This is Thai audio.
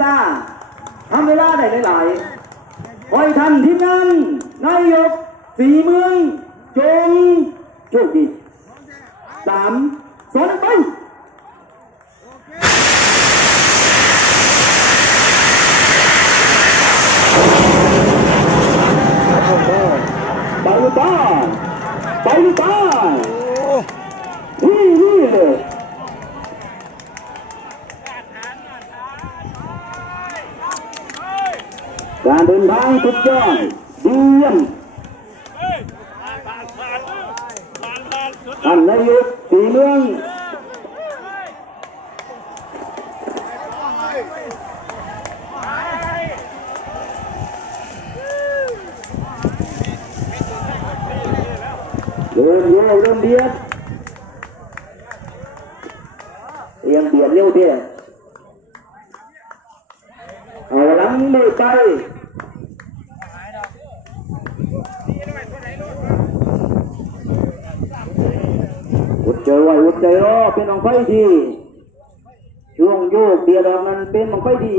ซาทำเวลาได้หลายๆคอยทันทีมงานนายกสีเมืองจงโชคดี3-2 ไปไปลูกบ้านไปลูกบ้านนี่การเดินทางสุดยอดดีเยี่ยมท่านนายกสีเมืองเริ่มเบียดเบียดเร็วเดียวเอาหลังมือไปอุดใจไว้อุดใจรอเป็นของไฟดีช่วงโยกเบียดออกนั้นเป็นของไฟดี